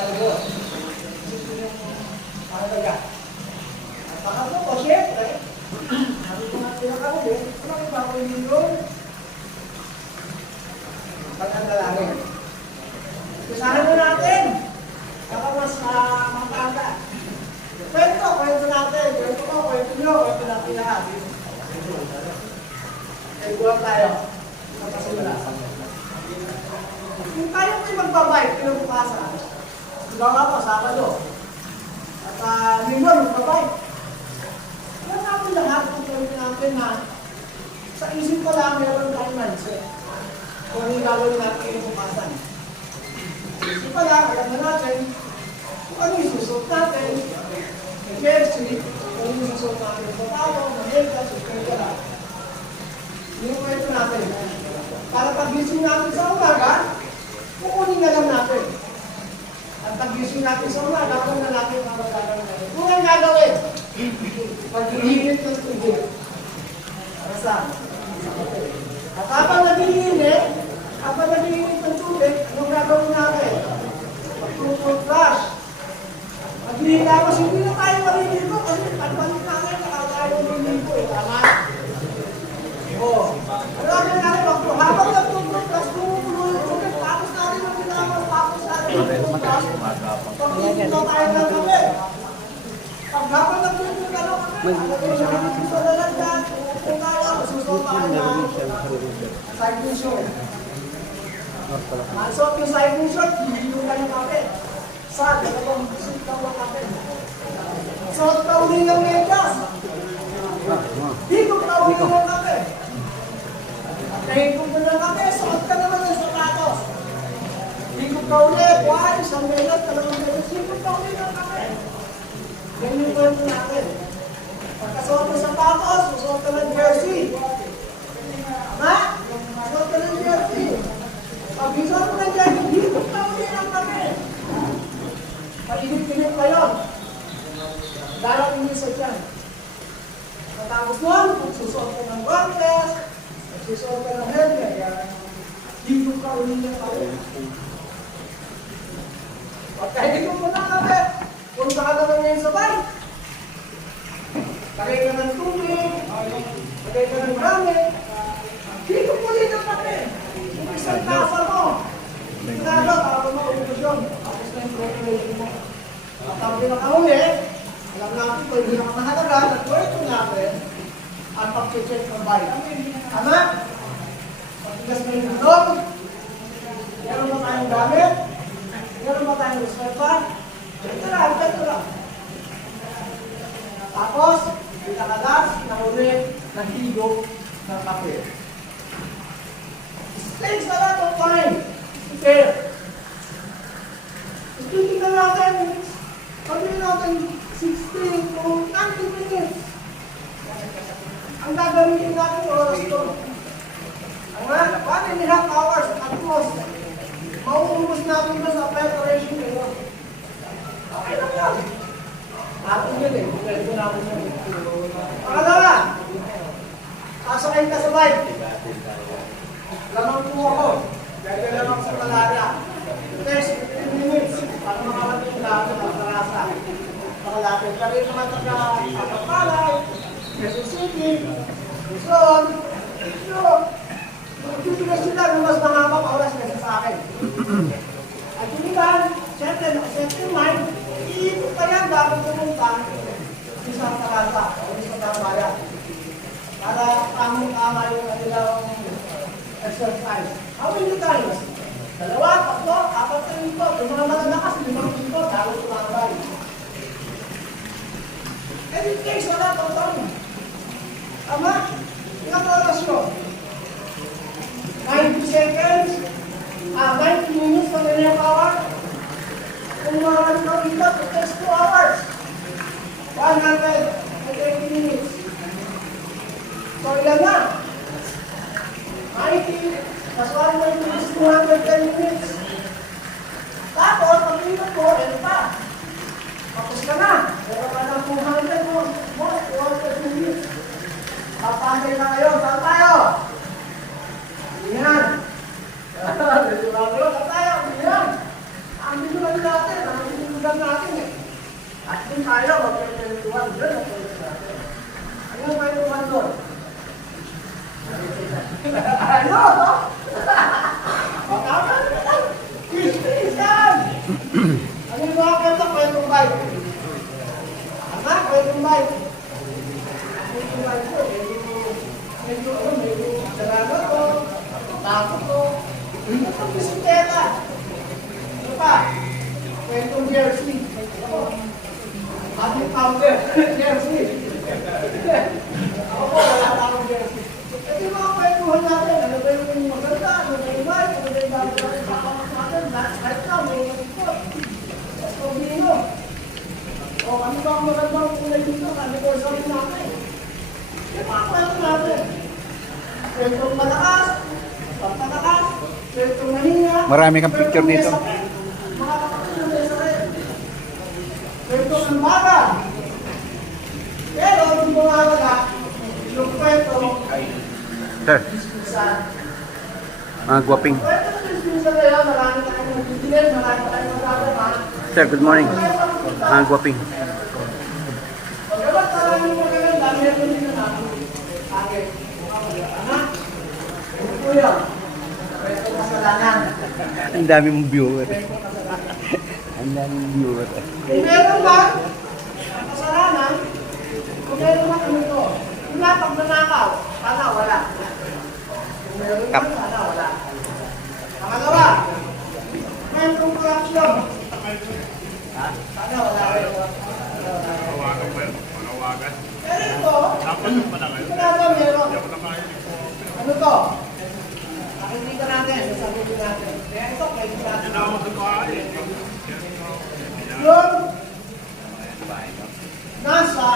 tayo. Mahalaga. At pangatlo po, syempre, sabi ko nga pinakahuli, ano yung bakunin yun? Pagkandalangin. Usahan mo natin. Baka mas makakanta. Kwento natin. Kwento ko, kwento nyo, kwento natin lahat. Kaya buwan tayo. Magpasimula. Kung tayo may magbabike, pinabukasan, gawa ko, Sabado. At Linggo, magbabike. Kaya namin lahat kung gawin natin na sa isip ko lang meron tayong mindset. Kung yung gagawin natin pinabukasan. Isip ko lang, alam na natin kung ano yung susot natin. Jersey, kung ano yung susot natin sa tao, mahirap, susot ka lang. Yung kwento natin. Para pag-gising natin sa umaga, kukunin na lang natin. At pag-gising natin sa umaga, kung na natin ang magagawin natin. Kung ang gagawin, pag-iinit ng tubig. Para saan? At habang nag-iinit ng tubig, anong gagawin natin? Pag-toothbrush. Maglilabas, hindi na tayo maliligo kasi pagbalik natin, nakatayo maliligo eh. Tama? Oo. Ano ang nangyari? Habang nag-toothbrush, kumukulo yung tubig, tapos natin ang ginagawa, tapos natin ang toothbrush, pag-iinit na tayo ng kape. Pag habang nag-toothbrush, ano kami? Alagay sa lalagyan, kung tayo, susunod tayo na side mission. So, yung side mission, hindi ka ng kape. Sa dalawang bisip ka ng kape. Suot ka uli ng medyas. Higop ka uli ng kape. Higop ka ng kape, suot ka naman ng sapatos. Higop ka uli, buhay, isang medyas, dalawang medyas, higop ka uli ng kape. Yan yung kwento natin. Pagkasuot ng sapatos, susuot ka ng jersey. Tama? Suot ka ng jersey. Pag isuot mo ng jersey, higop ka uli ng kape. Painit-init pa yun. Darating niyo sa tiyan. Matapos nun, magsusuot ka ng guantes, magsusuot ka ng helmet, higop ka uli ng kape. Pagkahigop mo ng kape, punta ka naman ngayon sa bike. Lagay ka ng tubig, lagay ka ng gamit, higop uli ng kape. Kung isang tasa mo, sinaga, para maubos yun. Tapos na yung preparation mo. At ang pinakahuli, alam natin kung hindi na mahalaga, nag-work natin ang pag-check ng bike. Tama? Pagtigas mo yung tulog, meron ba tayong gamit? Meron ba tayong spare part? Ito lang. Tapos, pinakalas, nahuli, nahigop ng kape. It takes a lot of time to prepare. Titignan natin, pagdating natin 16 o 90 minutes. Ang gagamitin natin oras ito. Ang 1.5 hours at most, mauubos natin na sa preparation nito. Okay lang yan. Atin yun eh, pwede natin yun. Pakalawa, sasakay ka sa bike. Lamang po ako, gagawin lamang sa Talaga. Next 15 minutes, para makarating natin ang Tarasa. Makalapit ka rin naman sa Kapalay, Quezon City, Luzon, magtitigas sila ng mas mahabang oras kasi sa akin. At hindi ba, siyempre mind, iikot pa yan bago pumunta sa Tarasa o sa Tarasa. Para tamang-tama yung kanilang exercise. How many times? 2, 3, 4, 4 linggo. Yung mga malalakas, 5 linggo, dahil tumabay. And it takes a lot of time. Tama? Ilang oras yun? 90 seconds? 90 minutes for the next hour? Kung mga kanilang ikot, it takes 2 hours. 180 minutes. So, ilan na? 90 plus 1 minutes, 210 minutes. Tapos, pag-ingat mo, ano pa? Tapos ka na. Pero ka na 200 mo. Most 200 minutes. Papantay na kayo. Saan tayo? Yan. Saan tayo? Yan. Ang dito na kwentuhan natin, ang hinihimugan natin eh. At kung tayo, magkwentuhan, yun ang kwentuhan natin. Ano ang kwentuhan doon? Ano, no? O, tama na. Kristiyan! Ano yung mga kwentong bike? Tama, kwentong bike. Kwentong bike ko, medyo sarado ko, takot ko. Kwentong bisikleta. Ano pa? Kwentong jersey. Ating powder, jersey. Ako po, wala pa akong jersey. Ito yung mga kwentuhan natin. Ano ba yung maganda? Ano ba yung bike? Ano ba yung gagawin sa kamak natin? Kahit na, may ikot. Ito, bino. O, ano ba ang magandang kulay dito? Ano ba yung sabi natin? Yung mga kwento natin. Kwentong malakas, pagpatakas, kwentong mahinga. Marami kang picture dito. Mga kapatid na may sakit. Kwentong ang baga. Pero, hindi mo nga yung kwento, Sir, mga guwaping. Sir, good morning. Mga guwaping. Ang dami mong viewer. Ang dami mong viewer. Kung meron ba kasalanan, kung meron ba ano to, yung lapag na nakaw, sana wala. Kung meron ba, sana wala. Pangalawa, merong corruption. Sana wala rin. Panawagan ba yun? Panawagan. Pero ito, Dapat yung panawagan. ito na meron. Hindi ako nakain ko. Ano to? Nakikita natin, sasabihin natin. Kaya ito, pwede natin. Yan ako sa kain. Yung nasa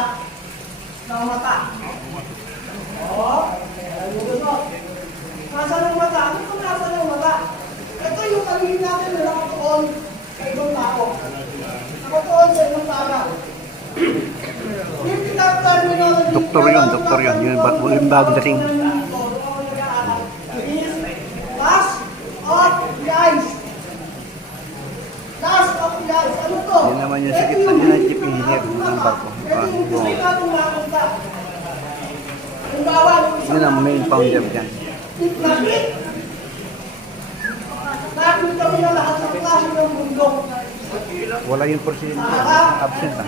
ng mata. Oo, ayun ito. Nasa ng mata. Ano kung nasa ng mata? Ito yung sabihin natin na nakatuon sa ibang tao. Nakatuon sa ibang tao. Doktor yun, doktor yun. Yung bagong dating. Last of the eyes. Last of the eyes. Ano to? Yan naman yung sakit na yun ang chief engineer ng barko. Yun ang main founder dyan. Nakita mo na lahat ng klase ng mundo. Wala yung presidente. Absent na.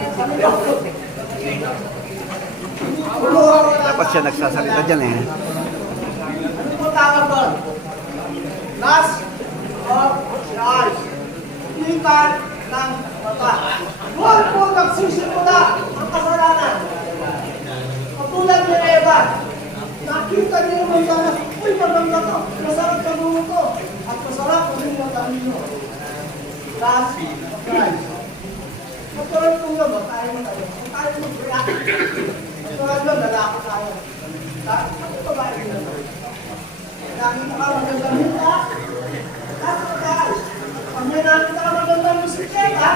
Dapat siya nagsasalita dyan eh. Ano mo tawag doon? Last of the eyes. Kita ng mata. Doon po nagsisimula ang kasalanan. Katulad ni Eva, nakita niyo naman sana, uy, maganda to, masarap sa buho ko, at masarap kasi matalino. Last of the eyes. Katulad kong yun, tayo na tayo. Kung tayo mag-react, katulad yun, lalaki tayo. Ano ba ba yun? Nakita ka magandang hita, last of the eyes. Pag may nakita ka magandang musikyeta,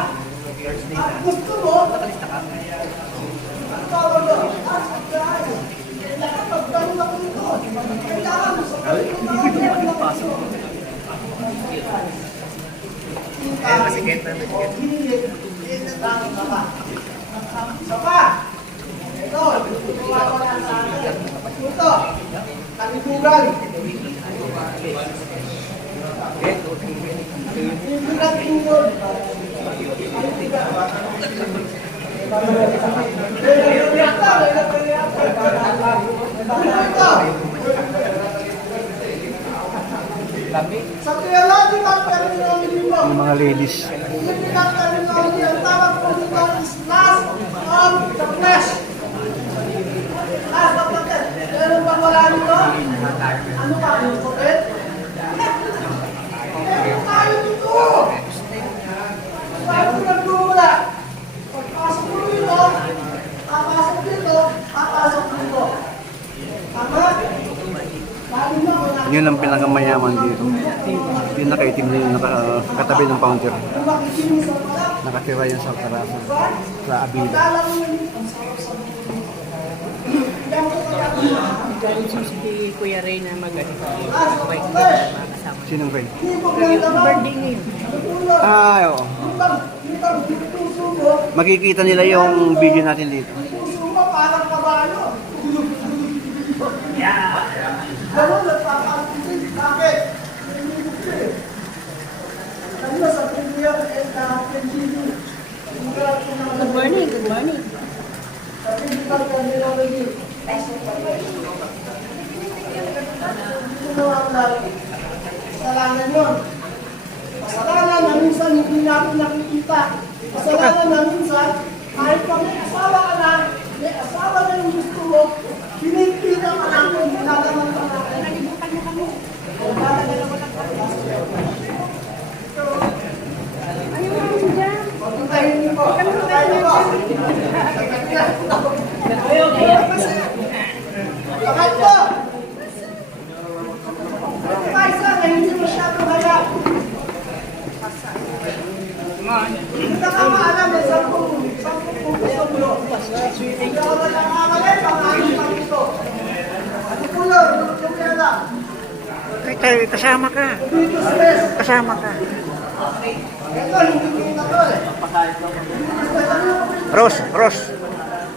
at gusto mo, ang tawag doon, last of the eyes. Kailangan magdalo na ko ito. Kailangan mo sa pagkakasok. Masikit na masikit. Isa pa. Ito, wala sa akin. Ito, talikugan. Talikugan yun. Sa theological terminology mo, Yung mga ladies. theological terminology, ang tawag po dito is last of the flesh. Last of the flesh. Meron bang wala nito? Ano ka? Yung kopet? Meron tayo dito! Paano nagmumula? Pagpasok mo dito, papasok dito, papasok dito. Tama? Lalo na wala. Yun ang pinakamayaman dito. Yung nakaitim na yung nakatabi ng founder. Kung makikinig sa pala, Nakatira yun sa Tarasa. Sa Abida. pagdalang mo yun, ang sarap-sarap. Yan po kaya Si Kuya Ray na mag-ano, last of white the flesh. mga kasama. Sinong friend? Hindi mo ganda mo. Birthday ngayon. Ano po yun? Ah, oo. bang puso mo, Makikita nila yung video natin dito. puso mo parang kabayo. Ganun, nagpapakitin. Bakit? Ano sa Premier and PNGD? Good morning, good morning. Sa physical terminology. Ito ang kasalanan yun. Kasalanan na minsan hindi natin nakikita. Kasalanan na minsan, kahit pa may asawa ka na, may asawa na yung gusto mo, pinipila ka natin, ginagawa ka natin. Nalibutan mo kami. Ano nga yun dyan? Pagpuntahin niyo po. Pagpuntahin niyo po. Bakit po? Kaisa na hindi masyadong haya. Hindi na ka maalam na 10 gusto mo. Hindi ako na nakakamali, pangalit pang ito. Ano po yun? Yung pera. Kasama ka. Dito stress. Kasama ka. Ito, hindi kita to eh.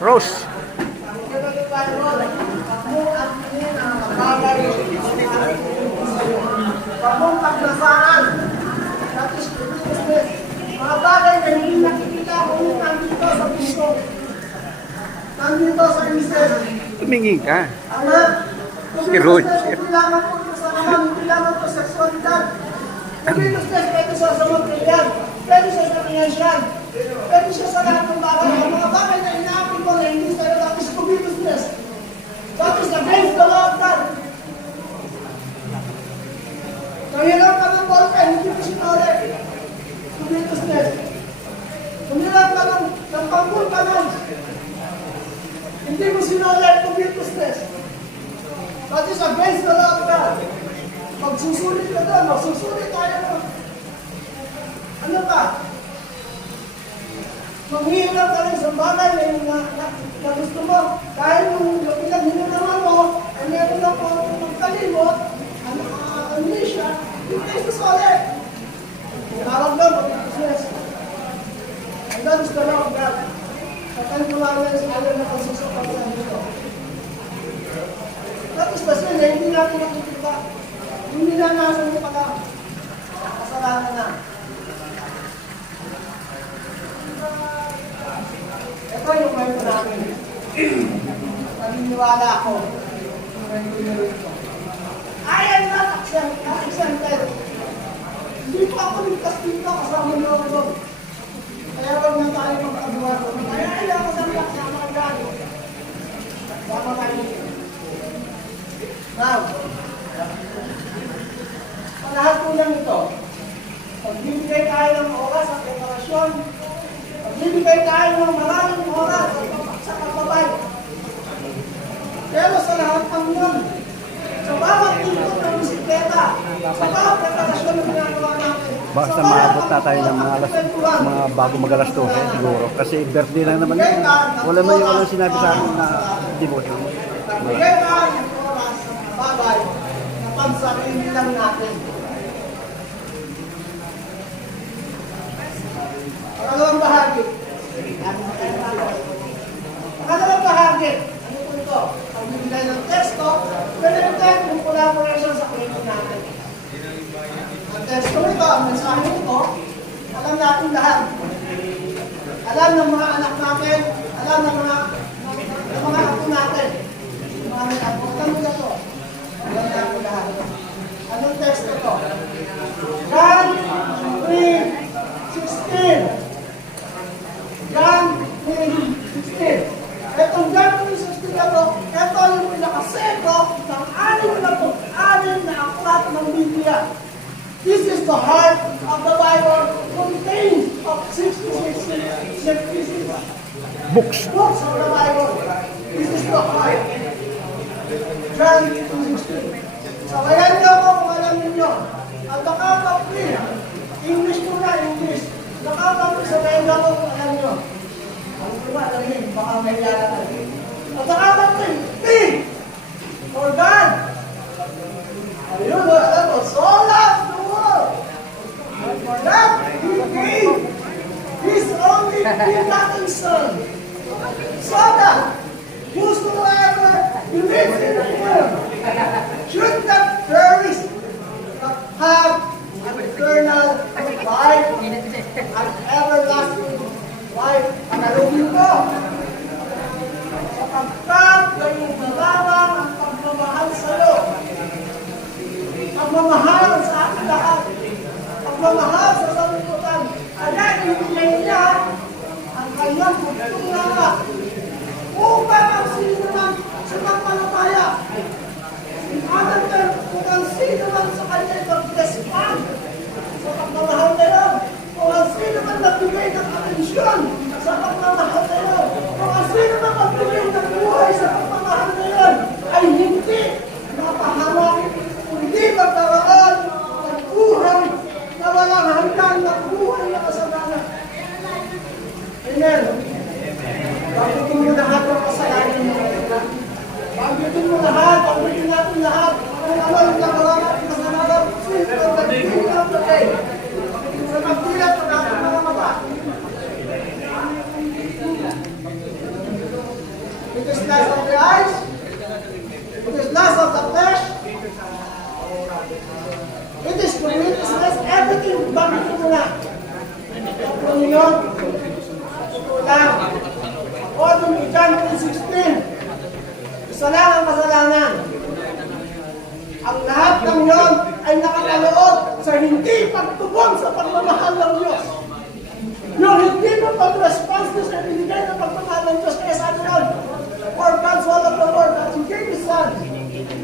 Rose. Pagmong paglasaan. That is business. Mga bagay na hindi nakikita kung nandito sa puso. Nandito sa isip. Tumingin ka. Ama, Si Ruth. hindi lamang po ito sa naman, hindi lamang po seksualidad. Business pwede siya sa material, pwede siya sa financial, pwede siya sa lahat ng bagay. Ang mga bagay na inaapin mo na hindi sa'yo, that is to be business. That is against the law of God. Mahirap ka ng ballpen, hindi mo sinore. To be business. Mahirap ka ng panggol ka nun. Hindi mo sinore to be business. That is against the law of God. Magsusulit ka doon, magsusulit tayo doon. Ano ba? Manghihirap ka rin sa bagay na gusto mo. Dahil nung pinag-hinanaman mo, ay meron na po magkalimot, amnesia, hindi tayo susulit. Tawag doon, mag-business. And that is the law of God. Katayin ko lang yan sa alam na pagsusulit sa dito. That is the sin, hindi natin nakikita. Hindi na nasa mo pala. Kasalanan na. Ito yung kwento namin. Naniniwala ako. I am not exempted. Hindi po ako ligtas dito kasama niyo ako doon. Kaya wag na tayo magkagawa doon. Kaya ayaw ko sa mga kasama ka dyan. Sama tayo. Now, lahat po lang ito. Pagbibigay tayo ng oras sa preparasyon, pagbibigay tayo ng maraming oras sa pagbabay. Pero sa lahat ng yun, sa bawat ikot ng bisikleta, sa bawat preparasyon na ginagawa natin, Basta maabot na tayo ng mga bago mag-alas 12 siguro. Kasi birthday lang naman yun. Wala man yung walang sinabi sa akin na devotion. bigay tayo ng oras sa mga bagay na pansarili lang natin. Pangalawang bahagi. Pangalawang bahagi. Ano po ito? Pagbibigay ng testo, pwede rin kung collaboration sa kwento natin. Ang testo ito, ang mensahe ito, alam natin lahat. Alam ng mga anak natin, alam ng mga apo natin. Mga may apo. Alam nila ito. Alam natin lahat. Anong testo ito? John 3:16. John 3:16. Itong John 3:16 na ito, ito yung pinakaseko ng anim na aklat ng Biblia. This is the heart of the Bible, contains of 66 Books. books of the Bible. This is the heart. John 3:16. So kaya niyo ako kung alam ninyo, at nakakapri, English mo na, English. Nakakapri sa kaya niyo ako kung alam niyo. Ang kuma, alamin, baka may yara ka. At nakakapri, P for God. Ayun, alam mo, so love the world. For that, He gave begotten Son, so that whosoever believes in him should not perish, but have an eternal life, an everlasting life. Panalugin ko, sapagkat kayo lamang ang pagmamahal sa'yo, pagmamahal sa ating lahat, pagmamahal sa sanlibutan, kaya inilay niya ang kanyang bugtong na upang ang sino man sa magpalataya, kung ang sino man sa kanya mag-respond sa pagmamahal na yun, kung ang sino man nagbigay ng atensyon sa pagmamahal na yun, kung ang sino man nagbigay ng buhay sa pagmamahal na yun, ay hindi mapahamak, hindi magkaroon ng buhay na walang hanggan ng buhay na kasalanan. Amen. Pagbitin mo lahat ng kasalanan mo. Pagbitin mo lahat, pagbitin natin lahat kung ano yung nagawa natin kasalanan. Since the beginning of the day, sa magdilat ng ating mga mata. It is lust of the eyes, it is lust of the flesh, it is covetousness, everything. Pagbitin mo na. Kung yun, lang. According to John 3:16, isa lang ang kasalanan. Ang lahat ng yon ay nakakaloob sa hindi pagtubong sa pagmamahal ng Diyos. Yung hindi mo pag-response sa binigay ng pagmamahal ng Diyos, kaya sabi nun, for God so loved the world that He gave His Son.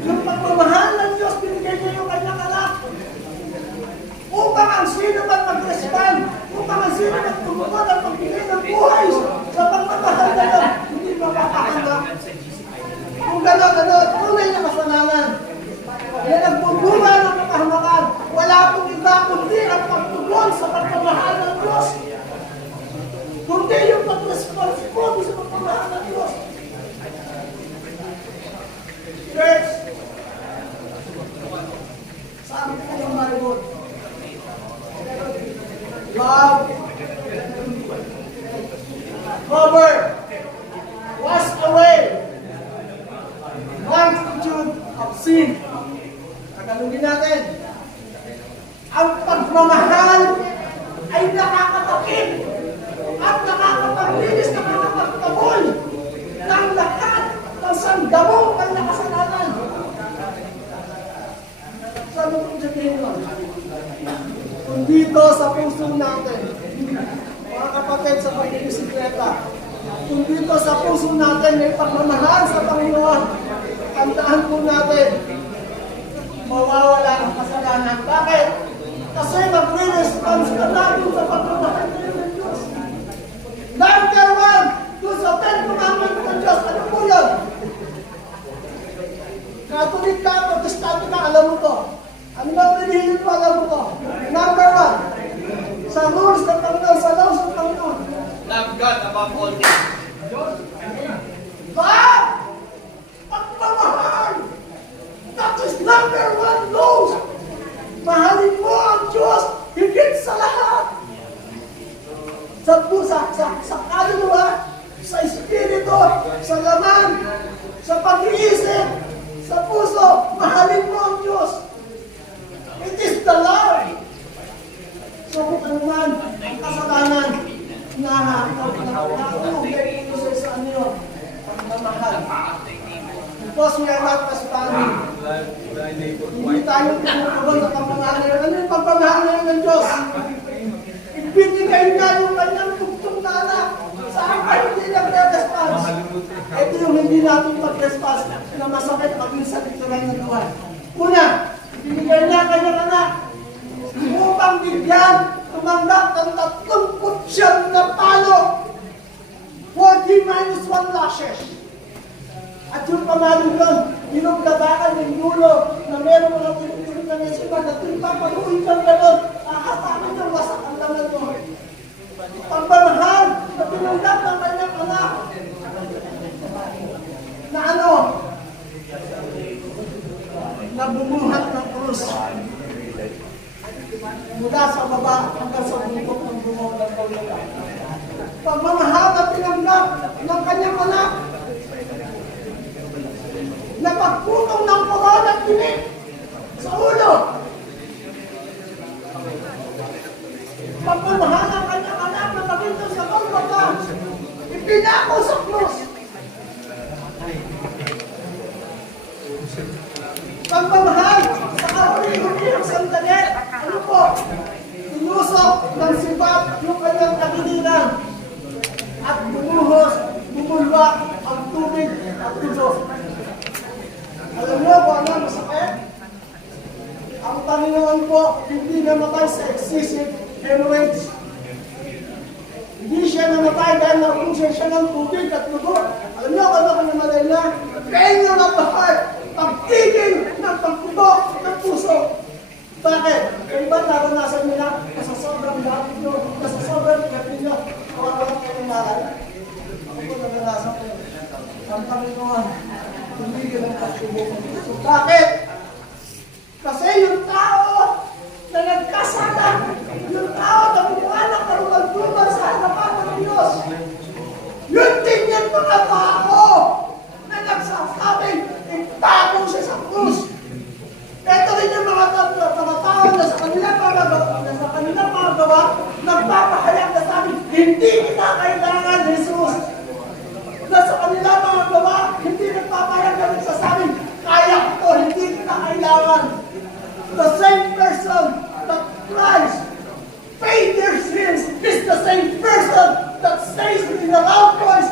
Yung pagmamahal ng Diyos, binigay niya yung kanyang anak. Upang ang sino man mag-respond, upang ang sino man tumugon at magbigay ng buhay sa pagmamahal na yun, hindi mapapahanap. Kung gano'n, tunay na kasalanan. Yan ang bunga ng kapahamakan. Wala pong iba kundi ang pagtugon sa pagmamahal ng Diyos. Kundi yung pag-responsible sa pagmamahal ng Diyos. Church, sabi ko yung Bible, love, cover, wash away multitude of sin. Tagalogin natin. Ang pagmamahal ay nakakatakip at nakakapaglinis, nakakapagtabol ng lahat ng sandamong ng nakasalanan. Sabi ko sabihin mo, kung dito sa puso natin, mga kapatid sa pagbibisikleta, kung dito sa puso natin may pagmamahal sa Panginoon, tandaan po natin, mawawala ang kasalanan. Bakit? Kasi magre-response ka natin sa pagmamahal ng Diyos. Number 1, doon sa 10 commandments ng Diyos, ano po yun? Katolik ka, protestante ka, alam mo to. Ano ba ang pinihilin mo, alam mo to? Number 1, sa rules ng Panginoon, sa laws ng Panginoon. Love God above all things. But, pagmamahal, that is number 1 laws. Mahalin mo ang Diyos higit sa lahat. Sa pusa, sa kaluluwa, sa espiritu, sa laman, sa pag-iisip, sa puso, mahalin mo ang Diyos. It is the love. So kung ano man ang kasalanan na naulay ito sa inyo, pagmamahal. Because we are not responding. Hindi tayo pinupugon sa pagmamahal na yun. Ano yung pagmamahal na yun ng Diyos? Ibinigay na yung kanyang tugtong na anak. Saan pa hindi nag-response? Ito yung hindi natin mag-response na masakit maging sa literal na buhay. Una, ibinigay na kanyang anak upang bigyan tumanggap ng 39 na palo. 40 minus 1 lashes. At yung pamaling yun, pinaglabakan ng dulo na meron mga pinipilip na nesiba na ito'y papaluin kang gano'n, akatamin ng wasak ang laman mo. Pagmamahal na pinanggap ng kanyang anak na ano? Na bumuhat ng krus. Mula sa baba hanggang sa bungkot ng bungaw ng Paulita. Nilako sa krus. Pagmamahal sa kahuli-huli ng sandali. Ano po? Tinusok ng sibat yung kanyang kagilingan at bumulwak ang tubig at tulo. Alam niyo kung ano ang masakit? Ang Panginoon po hindi namatay sa excessive hemorrhage. Hindi siya namatay dahil nakunsya siya ng tubig at dugo. Alam niyo kung ano kung namatay na? Failure of the heart. Pagtigil ng pagtibok ng puso. Bakit? Kaya ba naranasan nila na sa sobrang lapit nyo, na sa sobrang kapit nyo, kawalan kayo ng maral? Ako po naranasan ko. Ang Panginoon, tumigil ang pagtibok ng puso. Bakit? Kasi yung tao na nagkasala, yung tao na kumuha ng karumal-tumal sa harapan ng Diyos, yun din yung mga tao na nagsasabing itago siya sa krus. Ito rin yung mga tao na sa kanilang mga gawa, nagpapahayag na sabi, hindi kita kailangan, Jesus. Na sa kanilang mga gawa, hindi nagpapahayag na nagsasabi, kaya ko, hindi kita kailangan. The same person that Christ paid their sins is the same person that says in a loud voice,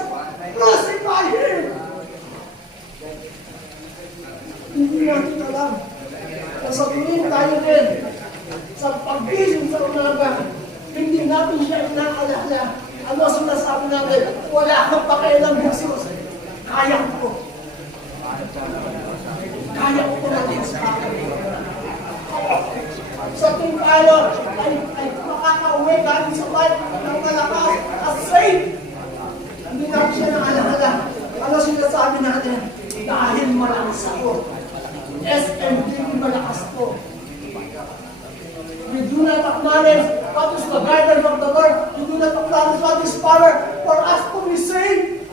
crucify him. Hindi natin alam. Sa tuwing tayo din, sa pag-gising sa umaga, hindi natin siya inaalala. Ano sinasabi natin? Wala kang pakialam, Jesus. Kaya ko. Kaya ko natin sa akin. Sa tuwing tayo ay makakauwi galing sa life ng malakas at safe. Hindi natin siya naalala. Ano sinasabi natin? Dahil malakas ako. SMD malakas po. We do not acknowledge what is the guidance of the Lord. We do not acknowledge what is power for us to be saved.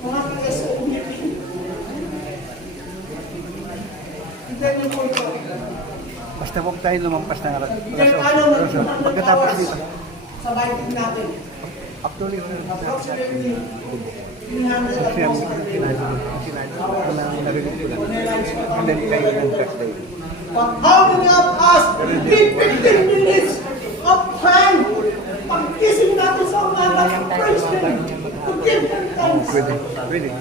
Mga ka-SMD. Hindi niyo po ito. Basta huwag tayo lumampas ng alas. Kaya paano Pagkatapos dito. sa Bible natin? Actually, Approximately 300 and then kayo ng birthday. But how many of us need 15 minutes of time pag-gising natin sa umaga to praise Him, to give Him thanks? Pwede.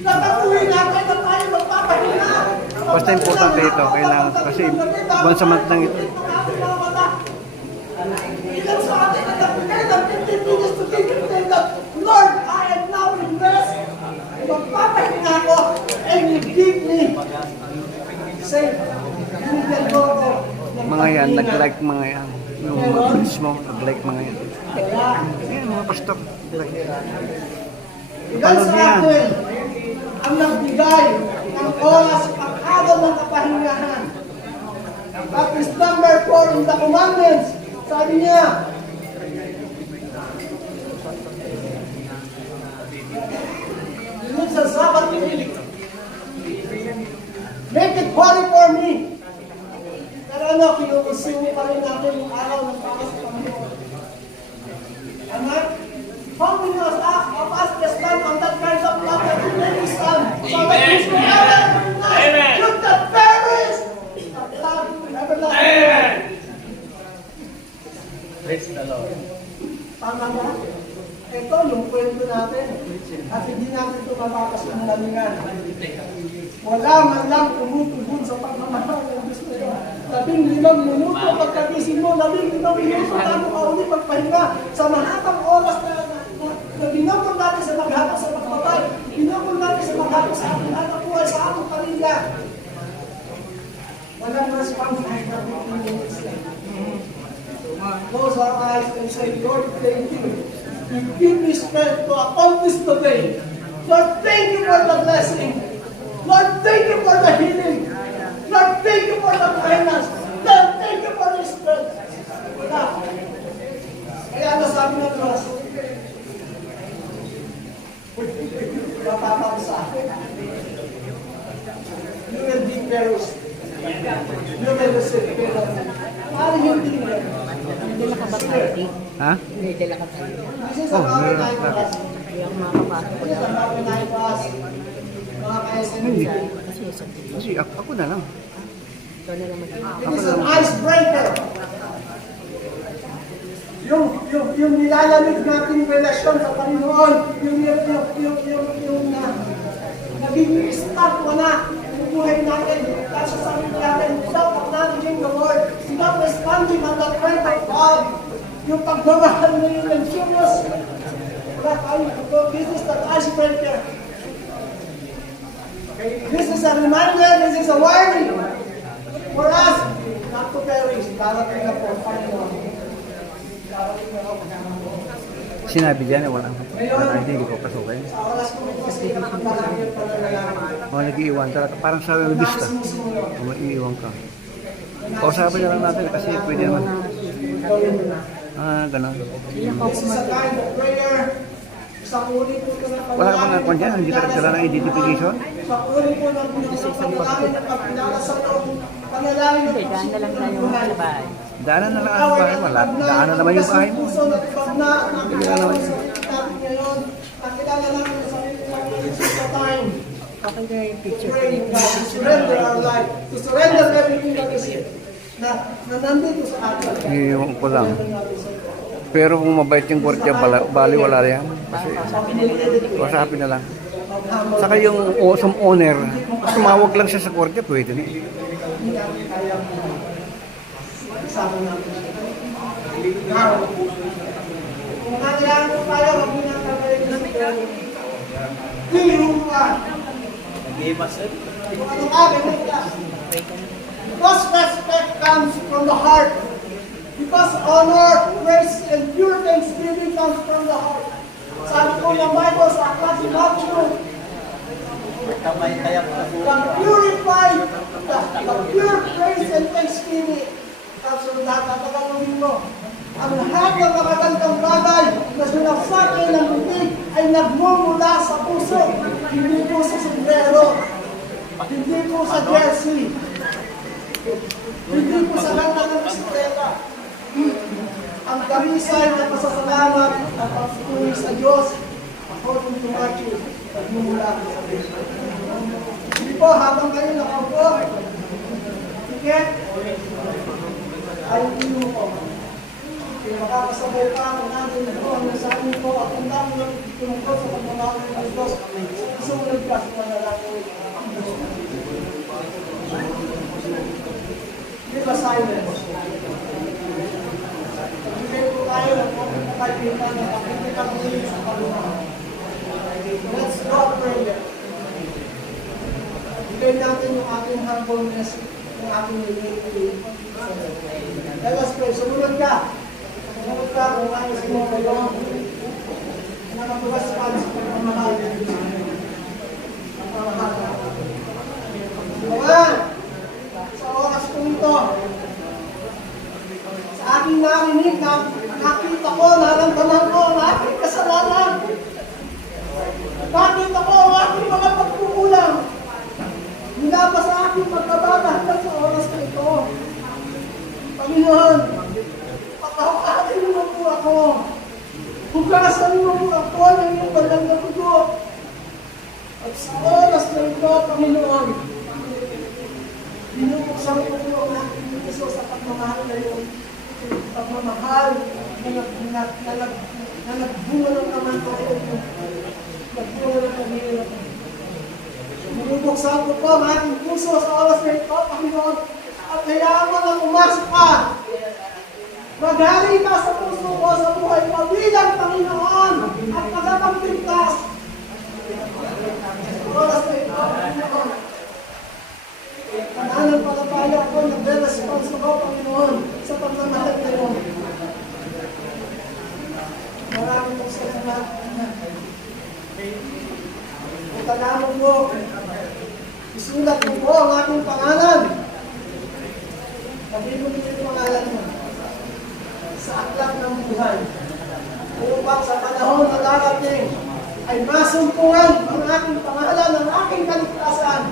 Natatuloy natin na tayo magpapahinga. Basta importante ito, kailangan kasi buwan sa mantang ito. Ilan sa atin na nagbigay ng 15 minutes to give Him thanks that, Lord, I am now in rest. Magpapahinga ako and you give me safe. Mga yan, nag-like mga yan. Yung mga friends mo, nag-like mga yan. Yan, mga pastor. Ilan sa atin ang nagbigay ng oras pag-agaw ng kapahingahan. That is number 4 in the commandments. Sabi niya, yun sa Sabbath day, make it holy for me. Pero ano, kinukusin pa rin natin yung araw ng para sa Panginoon. Amen? How many of us can stand on that kind of love that we really stand? So that we should ever recognize with the parents of love everlasting. Amen. Praise the Lord. Tama ba? Ito yung kwento natin. At hindi natin ito matakas ng lalingan. Wala man lang tumutubon sa pagmamahal ng gusto nyo. 15 minuto pagkagising mo, 15 minuto bago ka uli magpahinga sa mahabang oras na binukod natin sa maghapon sa pagpapay, binukod natin sa maghapon sa ating anak buhay, sa ating pamilya. Walang response na 15 minutes lang. Close our eyes and say, Lord, thank you. You give me strength to accomplish the day. Lord, thank you for the blessing. Lord, thank you for the healing. Lord, thank you for the kindness. Lord, thank you for the strength. Kaya nasabi ng Diyos, napapagsa. You will be perished. You will receive. Paano yung tingin? Dala ka ba tayo? Ha? Hindi, dala ka tayo. This is Oh, a meron Magnite na. bus. Hindi ako makakapasok. This is a Magnite bus. Mga ka-SME. Hindi. Kasi sa Kasi ako na lang. ito na naman. This is an icebreaker. Yung nilalamig nating relasyon sa Panginoon, yung nagiging stop mo na yung buhay natin. Kasi sa sarili natin, stop acknowledging the Lord, stop responding on the trend of God. Yung pagmamahal na yun ng serious. This is the icebreaker. This is a reminder, this is a warning for us not to perish. Darating na po, Panginoon. Darating na po. Sinabi dyan, wala hindi ko pasukin. Sa oras ko kasi marami yung paglalalaman. O nag-iiwan talaga. Parang sabi ng lista. O mag-iiwan ka. Kausapin na lang natin kasi pwede naman. Ganun. This is a kind of prayer. Isang uri po ito ng Wala ka mga kwan dyan? Hindi ka nagdala ng identification? Isang uri po ng panalangin na pagpilala sa loob. Panalangin ng Daan na lang tayo sa bahay. Daanan na lang ang bahay mo. Daanan naman yung bahay mo. Puso na tibag na at nakilala ng sarili natin ngayon. Nakilala namin ang sarili natin sa time. Okay na yung picture. Pray God to surrender our life, to surrender everything that is na nandito sa atin. Iiwan ko lang. Pero kung mabait yung kwartya, bali wala yan. Kasi kausapin na lang. Saka yung awesome owner, tumawag lang siya sa kwartya, pwede na. Kasama natin siya. Now, kung kailangan mo tayo, huwag mo nang kagaling sa pero. Hilong ka. Kung ano ka, ganyan ka. Because respect comes from the heart. Because honor, praise, and pure thanksgiving comes from the heart. Sabi ko ng Bible sa aklat ni Matthew, the purified, the pure praise and thanksgiving comes from the heart. Tatanungin mo, ang lahat ng magagandang bagay na sinasakay ng bibig ay nagmumula sa puso, hindi po sa sombrero, hindi po sa jersey, hindi po sa ganda ng bisikleta. Ang damisay na pasasalamat at pagpupuri sa Diyos, according to Matthew, nagmumula sa puso. Hindi po, habang kayo nakaupo, tiket, ay hindi mo po. Kaya makakasabay pa ang natin po, ang nasa amin po, at ang dami ng tumungkol sa pagmamahal ng Diyos, sa sumunod ka sa manalangin ang Diyos. Di ba silence? Bigay po tayo ng pagkakaibigan na pakikitang muli sa pagmamahal. Let's go prayer. Bigay natin yung ating humbleness, yung ating humility. Let us pray. Sumunod ka. Sumunod ka kung ayos mo kayo. Nakatugas ka sa pagmamahal ng Diyos. Pagmamahal. Mga, sa oras ko ito, sa aking narinig, nakita ko, naramdaman ko ang aking kasalanan. Nakita ko ang aking mga pagkukulang. Mula pa sa aking pagkabata hanggang sa oras na ito. Panginoon, patawarin mo po ako. Hugasan mo po ako ng iyong banal na dugo. At sa oras na ito, Panginoon, binubuksan ko po ang aking puso sa pagmamahal na iyong pagmamahal na nagbunga ng naman ko ito. Nagbunga ng pamilya ko. Binubuksan ko po ang aking puso sa oras na ito, Panginoon. At hayaan mo nang umasok ka. Maghari ka sa puso ko sa buhay ko bilang Panginoon at pagkakapintas. Sa oras na ito, Panginoon. Pananampalataya ko, nagre-response ako, Panginoon, sa pagmamahal kayo. Maraming po sa lahat. Kung tanawag mo, isulat mo po ang ating pangalan. Pag-ibig yung pangalan mo sa aklat ng buhay. Upang sa panahon na darating ay masumpungan ang aking pangalan, ang aking kaligtasan